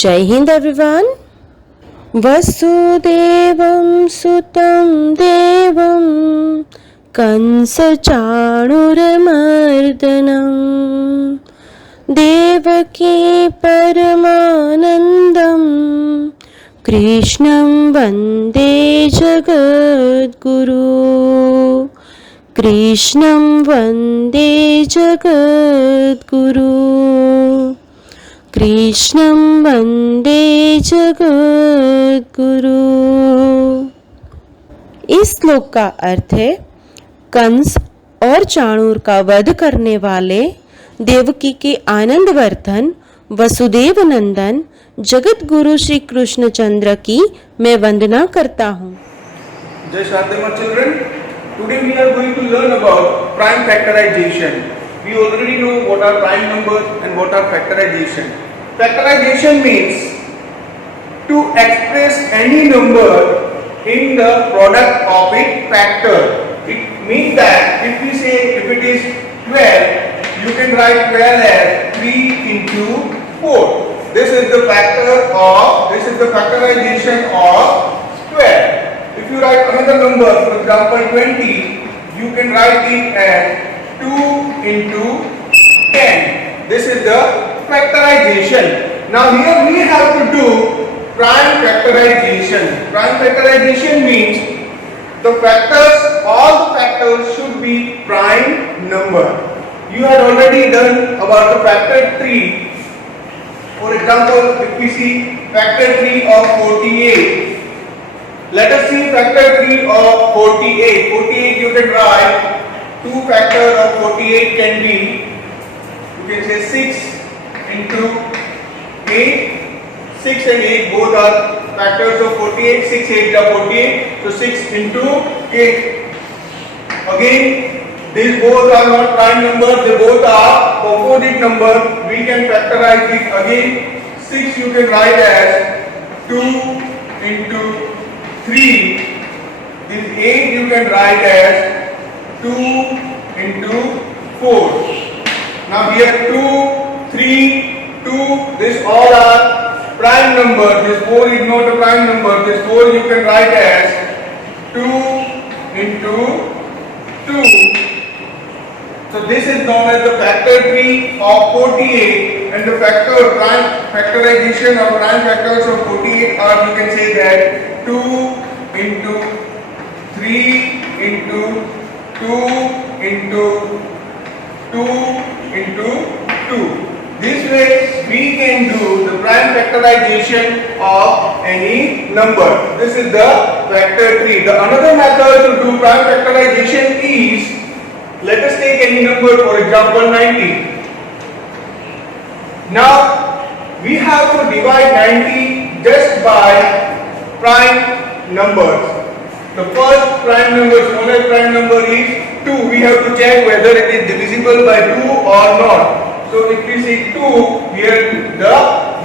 जय हिंद एवरीवन। वसुदेवं सुतं देवं कंसचाणूरमर्दनं देवकी परमानन्दं कृष्णं वन्दे जगद्गुरु। कृष्णं वन्दे जगद्गुरु। कृष्णं वन्दे जगद्गुरु। इस श्लोक का अर्थ है कंस और चाणूर का वध करने वाले देवकी के आनंदवर्धन वसुदेव नंदन जगत गुरु श्री कृष्णचंद्र की मैं वंदना करता हूँ। Jai Shradhama children, today we are going to learn about prime factorization. We already know what are prime numbers and what are factorization. Factorization means to express any number in the product of its factor. It means that if we say if it is 12, you can write 12 as 3 into 4. This is the factorization of 12. If you write another number, for example 20, you can write it as 2 into 10. This is the factorization. Now here we have to do prime factorization. Prime factorization means the factors, all the factors should be prime number. You had already done about the factor 3. For example, if we see factor 3 of 48. Let us see factor 3 of 48. 48 you can write 2 factor of 48 can be, you can say 6 into 8. 6 and 8 both are factors of 48. 6 8 are 48. So 6 into 8. Again, these both are not prime numbers. They both are opposite numbers. We can factorize it again. 6 you can write as 2 into 3. This 8 you can write as 2 into 4. Now here 2, 3, 2, this all are prime numbers. This 4 is not a prime number. This 4 you can write as 2 into 2. So this is known as the factor 3 of 48, and the prime factorization of prime factors of 48 are, you can say that 2 into 3 into 2 into 2 into 2. This way we can do the prime factorization of any number. This is the factor 3. The another method to do prime factorization is, let us take any number, for example 90. Now we have to divide 90 just by prime numbers. The first prime number, known as prime number, is 2. We have to check whether it is divisible by 2 or not. So if we see 2, here the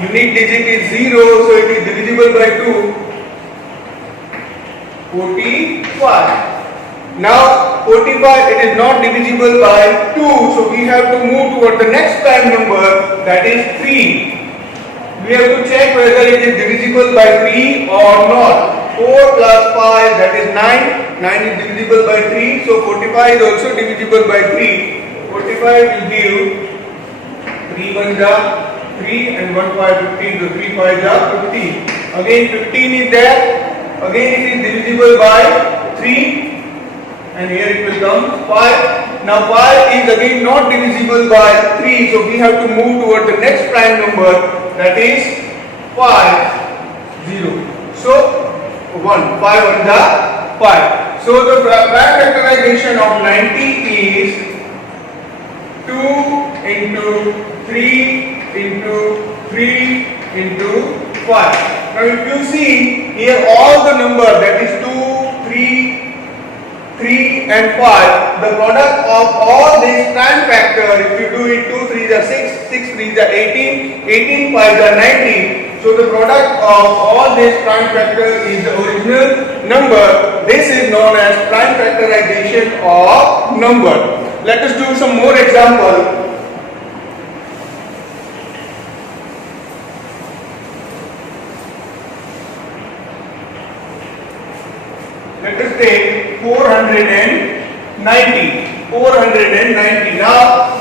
unique digit is 0, so it is divisible by 2. 45. Now 45, it is not divisible by 2, so we have to move toward the next prime number, that is 3. We have to check whether it is divisible by 3 or not. 4 plus 5, that is 9. 9 is divisible by 3, so 45 is also divisible by 3. 45 will give 3 1 ja 3 and 1 5 15, so 3 5 ja 15. Again 15 is there, again it is divisible by 3, and here it will come 5. Now 5 is again not divisible by 3, so we have to move toward the next prime number, that is 5 0. So 1 5 1 ja 5. So the prime factorization of 90 is 2 into 3 into 3 into 5. Now if you see here all the number, that is 2, 3 and 5, the product of all these prime factor, if you do it 2 3 is 6, 6 3 is 18, 18 5 is 19. So the product of all these prime factor is the original number. This is known as prime factorization of number. Let us do some more example. let us take 490. 490. Now,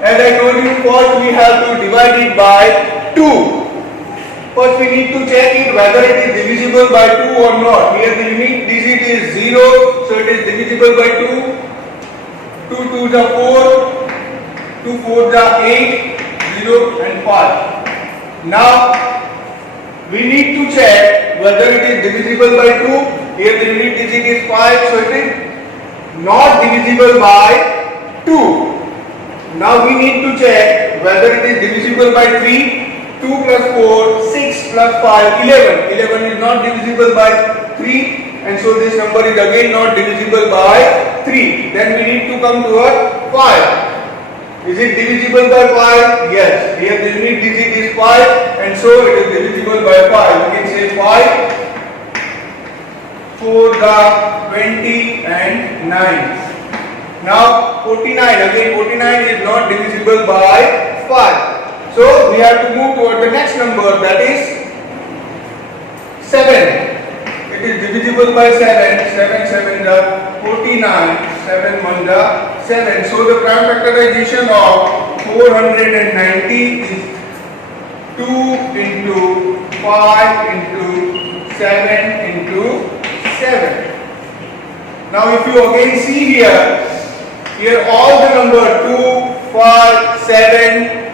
as I told you, first we have to divide it by 2. First we need to check it whether it is divisible by 2 or not. Here the unit digit is 0, so it is divisible by 2. 2 2s are 4, 2 4s are 8, 0 and 5. Now we need to check whether it is divisible by 2. Here the unit digit is 5, so it is not divisible by 2. Now we need to check whether it is divisible by 3. 2 plus 4, 6 plus 5, 11. 11 is not divisible by 3, and so this number is again not divisible by 3. Then we need to come to a 5. Is it divisible by 5? Yes. Here the unit digit is 5, and so it is divisible by 5. We can say 5, 4 20 and 9. Now 49, again 49 is not divisible by 5. So we have to move toward the next number, that is 7. It is divisible by 7. 7 7 are 49. 7 1 are 7. So the prime factorization of 490 is 2 into 5 into 7 into 7. Now if you again see here all the number 2, 5, 7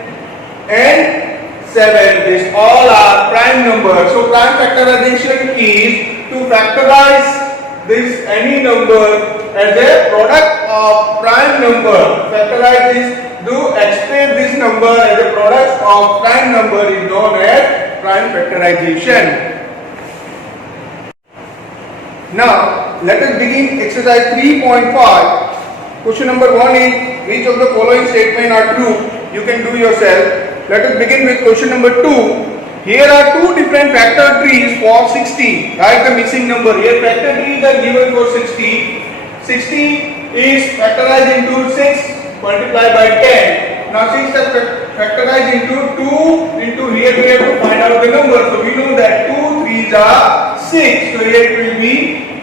and 7, these all are prime numbers. So prime factorization is to factorize this any number as a product of prime number. Factorize this, to express this number as a product of prime number is known as prime factorization. Now let us begin exercise 3.5. Question number 1 is which of the following statements are true? You can do yourself. Let us begin with question number 2. Here are two different factor trees for 60. Write the missing number. Here factor trees are given for 60. 60 is factorized into 6 multiplied by 10. Now 6 is factorized into 2 into here we have to find out the number. So we know that 2 3s are 6. So here it will be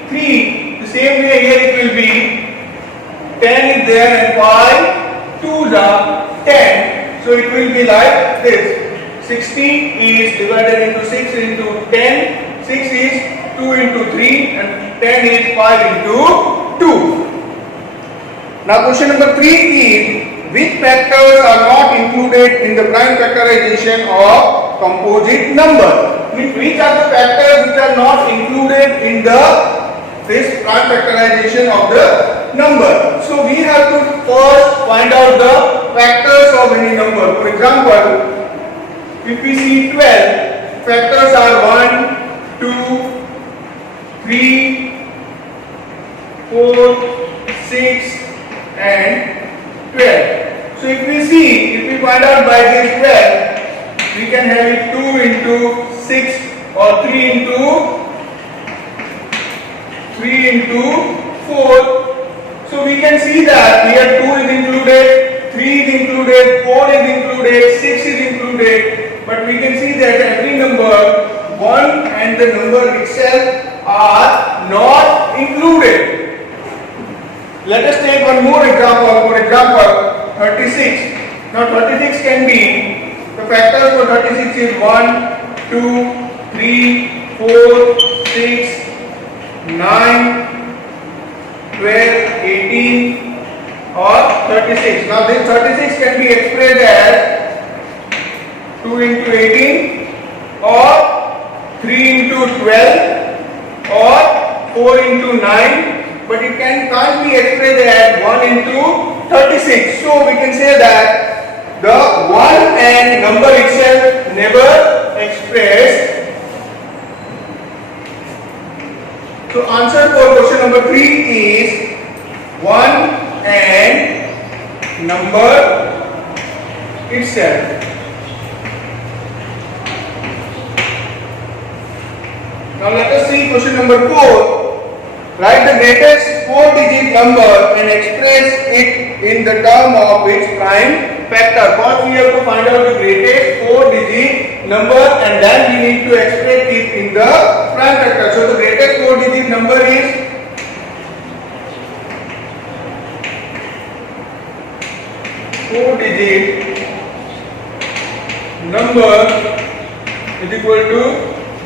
3. The same way here it will be 10 is there and 5 2s are 10. So it will be like this. 60 is divided into 6 into 10. 6 is 2 into 3 and 10 is 5 into 2. Now question number 3 is which factors are not included in the prime factorization of composite number? Which are the factors which are not included in this prime factorization of the number? So we have to first find out the factors of any number. For example, if we see 12, factors are 1, 2, 3, 4, 6 and 12. So if we find out by this 12, we can have it 2 into 6 or 3 into 4. So we can see that here 2 is included, 3 is included, 4 is included, 6 is included, but we can see that every number 1 and the number itself are not included. Let us take one more example. For example, 36. Now 36 can be, the factors for 36 is 1, 2, 3, 4, 6, 9, 12, 18 or 36. Now this 36 can be expressed as 2 into 18 or 3 into 12 or 4 into 9, but it can't be expressed as 1 into 36. So we can say that the 1 and number itself never expressed. So answer for question number 3 is 1 and number itself. Now let us see question number 4. Write the greatest 4-digit number and express it in the term of its prime factor. First we have to find out the greatest 4-digit number and then we need to express it in the prime factor. So the greatest 4-digit number is equal to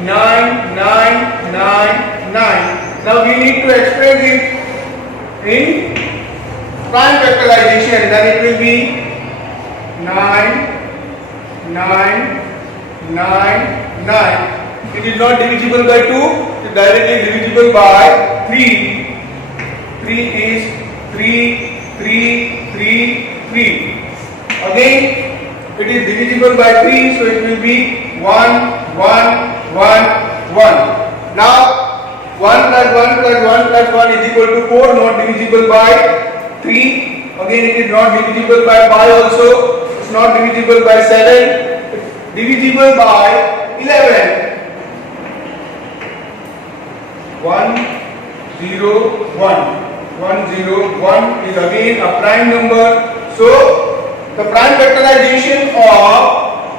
9999. Now we need to express it in prime factorization. Then it will be 9999. It is not divisible by 2, it is directly divisible by 3. 3 is 3. Again, it is divisible by 3, so it will be 1. Now, 1 plus 1 plus 1 plus 1 is equal to 4, not divisible by 3. Again, it is not divisible by 5 also, it's not divisible by 7, it's divisible by 11. 101 is again a prime number. So the prime factorization of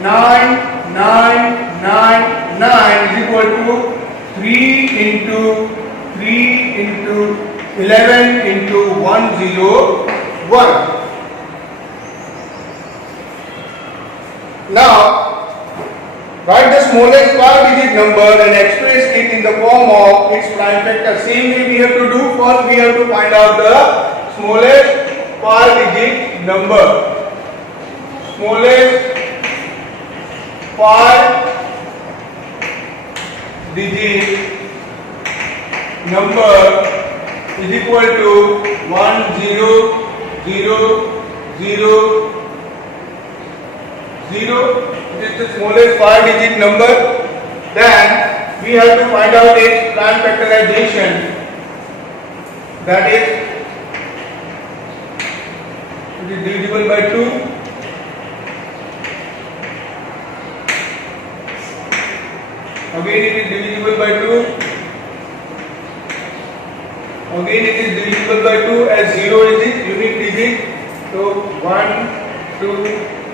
9999 is equal to 3 into 11 into 101. Now write the smallest square-digit number and express it in the form of its prime factor. Same way we have to do. First we have to find out the smallest square-digit number. Smallest square-digit number is equal to 10000. This is the smallest square-digit number. Then we have to find out its prime factorization. That is, it is divisible by 2. Again it is divisible by 2. Again it is divisible by 2, as 0 is its unique digit. So 1, 2,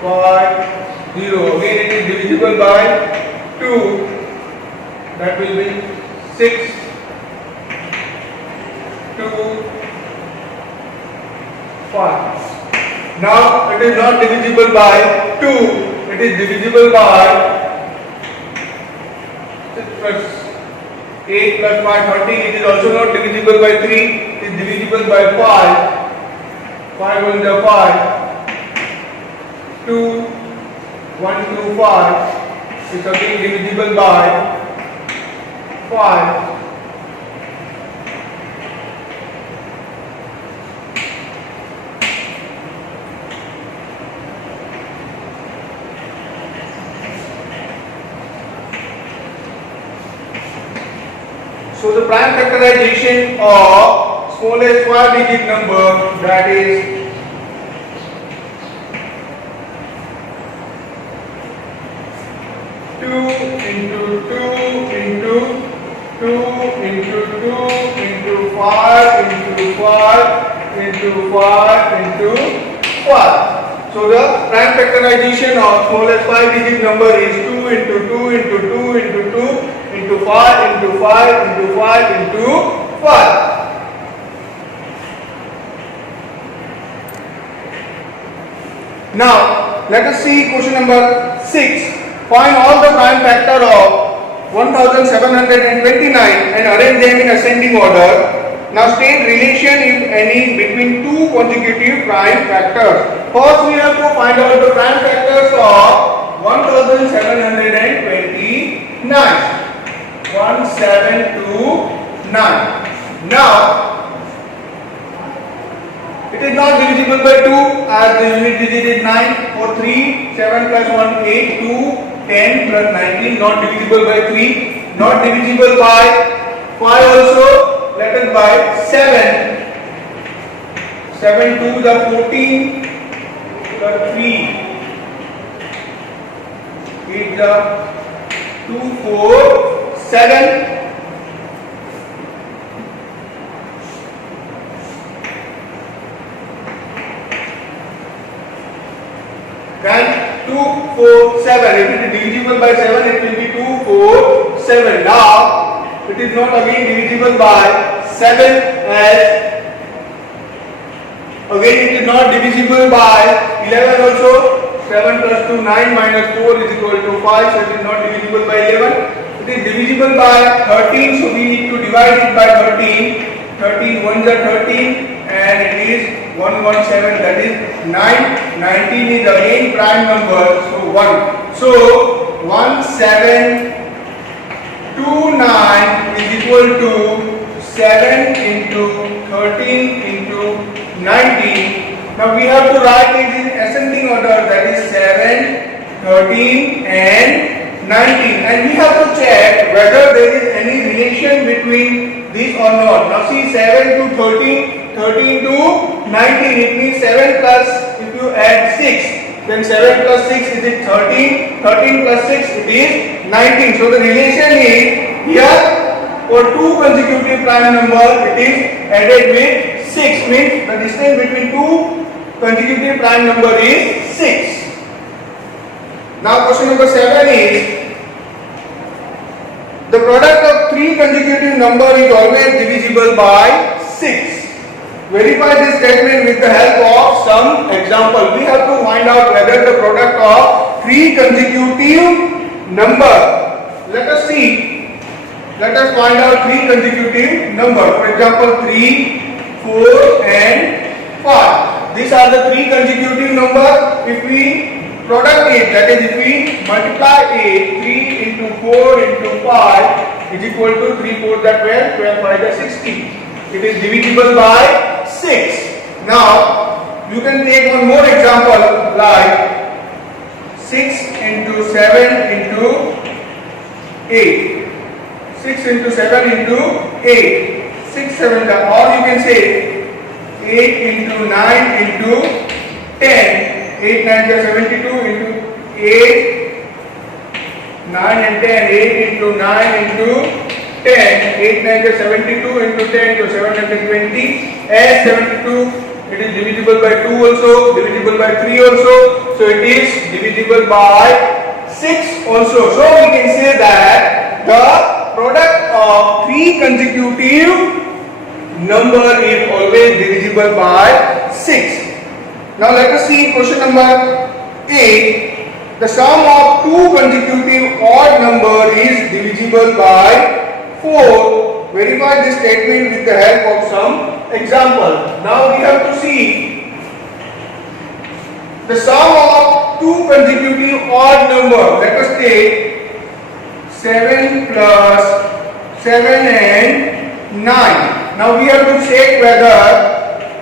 5, 0. Again it is divisible by 2. That will be 6, 2, 5. Now it is not divisible by 2. It is divisible by 6 plus 8 plus 5, 30. It is also not divisible by 3. It is divisible by 5. 5 1 is 5. 2, 1, 2, 5 is again divisible by 5. So the prime factorization of smallest square-digit number, that is 2 into 2 into 2 into 2 into 5 into 5 into 5 into 5. So the prime factorization of smallest 5-digit number is 2 into 2 into 2 into 2 into 5 into 5 into 5 into 5. Now let us see question number 6. Find all the prime factor of 1729 and arrange them in ascending order. Now state relation, if any, between two consecutive prime factors. First we have to find out the prime factors of 1729. 1729. Now it is not divisible by 2 as the unit digit is 9 or 3, 7 plus 1, 8, 2, 10 plus 19, not divisible by 3, not divisible by 5 also, let us by 7. 7 2 is 14 plus 3, 8 is 2, 4, 7. Then 2, 4, 7. If it is divisible by 7, it will be 2, 4, 7. Now, it is not again divisible by 7 as again it is not divisible by 11 also. 7 plus 2, 9 minus 4 is equal to 5. So it is not divisible by 11. It is divisible by 13. So we need to divide it by 13. 13 ones are 13 and it is 117, that is 9. 19 is again prime number, so 1. So 1729 is equal to 7 into 13 into 19. Now we have to write it in ascending order, that is 7, 13 and 19, and we have to check whether there is any relation between these or not. Now see, 7 to 13, 13 to 19, it means 7 plus, if you add 6, then 7 plus 6 is it 13, 13 plus 6 it is 19. So the relation is here for two consecutive prime number it is added with 6, means the distance between two consecutive prime number is 6. Now question number 7 is, the product of three consecutive number is always divisible by 6. Verify this statement with the help of some example. We have to find out whether the product of three consecutive number. Let us see. Let us find out three consecutive number. For example, 3, 4 and 5. These are the three consecutive number. If we product it, that is if we multiply it, 3 into 4 into 5 is equal to 3 4 that 12, 12 5 is 16. It is divisible by 6. Now you can take one more example like 6 into 7 into 8. 6 into 7 into 8. 6 7, or you can say 8 into 9 into 10. 8 9 is 72 into 8, 9 and 10, 8 into 9 into 10, 8 9 is 72 into 10, so 720, as 72, it is divisible by 2 also, divisible by 3 also, so it is divisible by 6 also. So we can say that the product of three consecutive number is always divisible by 6. Now let us see question number 8. The sum of two consecutive odd number is divisible by 4. Verify this statement with the help of some example. Now we have to see the sum of two consecutive odd number. Let us take 7 plus 7 and 9. Now we have to check whether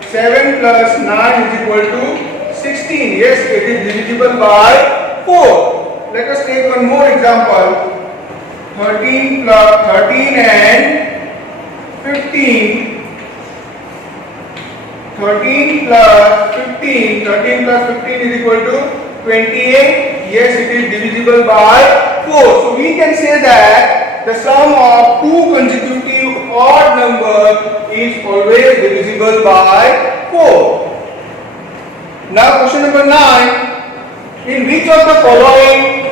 7 plus 9 is equal to 16. Yes, it is divisible by 4. Let us take one more example. 13 plus 13 and 15. 13 plus 15. 13 plus 15 is equal to 28. Yes, it is divisible by 4. So we can say that the sum of two consecutive odd number is always divisible by 4. Now question number 9. In which of the following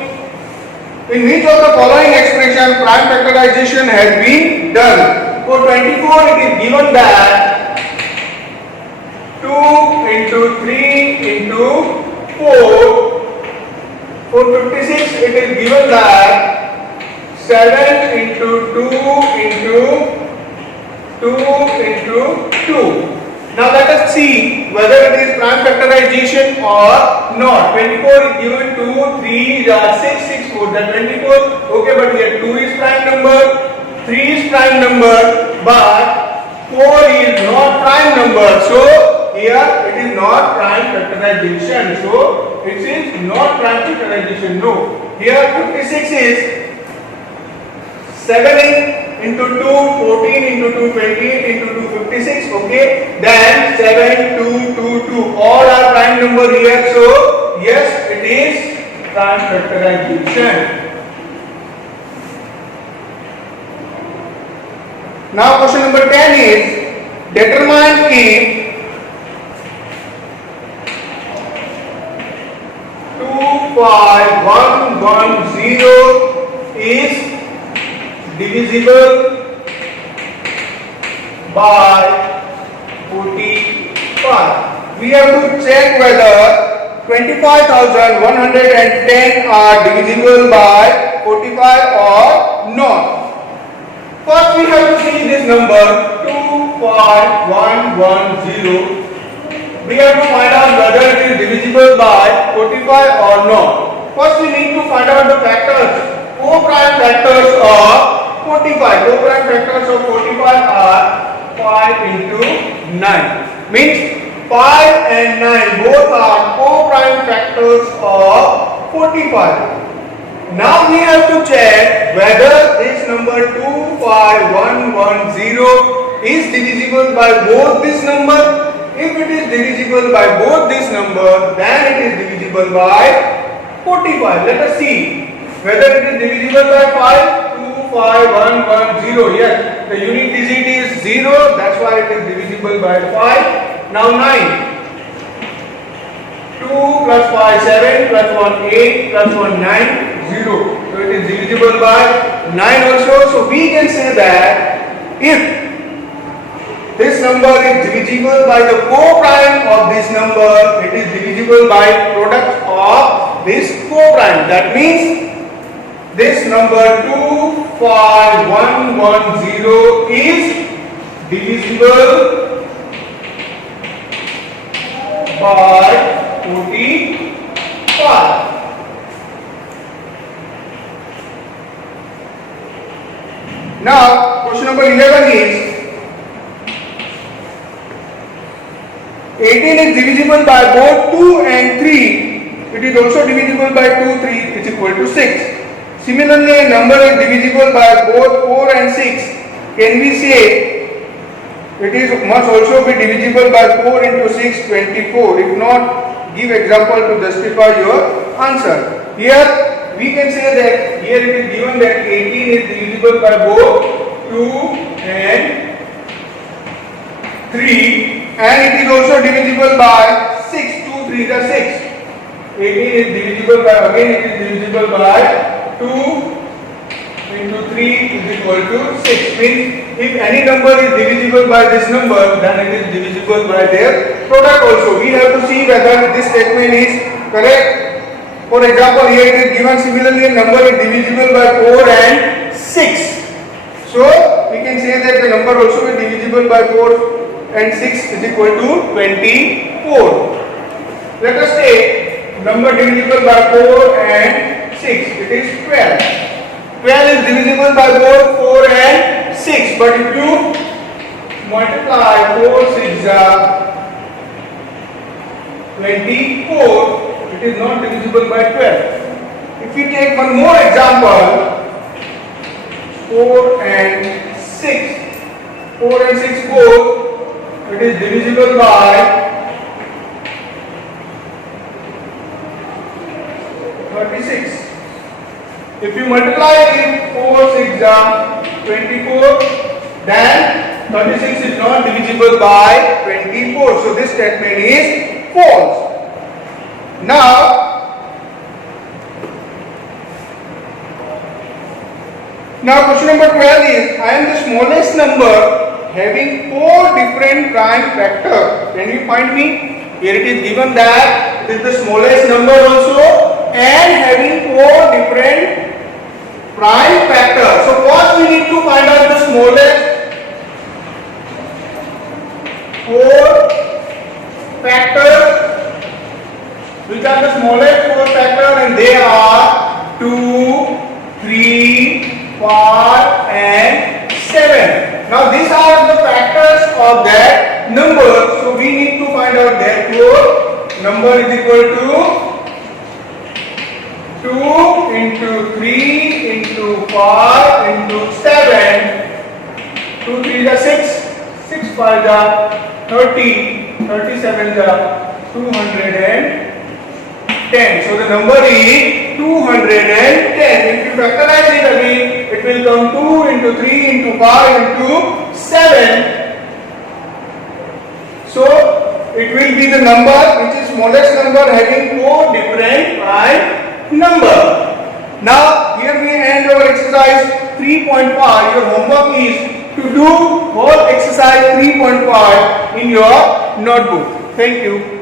expression prime factorization has been done? For 24 it is given that 2 into 3 into 4. For 56 it is given that 7 into 2 into 2 into 2. Now let us see whether it is prime factorization or not. 24 is given 2, 3 is 6, 6, 4. That 24, okay, but here 2 is prime number, 3 is prime number, but 4 is not prime number. So here it is not prime factorization. So it is not prime factorization. No. Here 56 is 7 into 2, 14 into 2, 28 into 2, 56. Okay. Then 7, 2, 2, 2. All are prime number here. So yes, it is prime factorization. Now question number 10 is determine if 25,110 is divisible by 45. We have to check whether 25,110 are divisible by 45 or not. First we have to see this number 25110. We have to find out whether it is divisible by 45 or not. First we need to find out the factors, co-prime factors of 45. Co-prime factors of 45 are 5 into 9. Means 5 and 9 both are co-prime factors of 45. Now we have to check whether this number 25110 is divisible by both this number. If it is divisible by both this number, then it is divisible by 45. Let us see whether it is divisible by 5. 25110. Yes, the unit digit is 0. That's why it is divisible by 5. Now 9. 2 plus 5 7 plus 1 8 plus 1 9 0. So it is divisible by 9 also. So we can say that if this number is divisible by the co-prime of this number, it is divisible by product of this co-prime. That means this number 25110 is divisible by 45. Now, question number 11 is 18 is divisible by both 2 and 3. It is also divisible by 2, 3 is equal to 6. Similarly, a number is divisible by both 4 and 6. Can we say it must also be divisible by 4 into 6, 24. If not, give example to justify your answer. Here we can say that here it is given that 18 is divisible by both 2 and 3, and it is also divisible by 6. 2, 3 is 6. 18 is divisible by, again it is divisible by 2 into 3 is equal to 6. Means if any number is divisible by this number, then it is divisible by their product also. We have to see whether this statement is correct. For example, here it is given similarly a number is divisible by 4 and 6. So we can say that the number also is divisible by 4 and 6 is equal to 24. Let us take number divisible by 4 and 6. It is 12. 12 is divisible by both 4 and 6. But if you multiply 4 6 24, it is not divisible by 12. If we take one more example, 4 and 6. 4 and 6 both, it is divisible by 36. If you multiply it 4 6 24, then 36 is not divisible by 24. So this statement is false. Now question number 12 is, I am the smallest number having 4 different prime factors. Can you find me? Here it is given that it is the smallest number also and having 4 different prime factors. So first we need to find out the smallest 4 factors. Which are the smallest 4 factors, and they are 2, 3, 5 and 7. Now these are the factors of that number. So we need to find out therefore number is equal to 2 into 3 into 5 into 7. 2 3 is 6. 6 5 is 30. 37 is 210. So the number is 210. If you factorize it again, it will come 2 into 3 into 5 into 7. So it will be the number which is smallest number having 4 different prime number. Now here we end our exercise 3.5. Your homework is to do whole exercise 3.5 in your notebook. Thank you.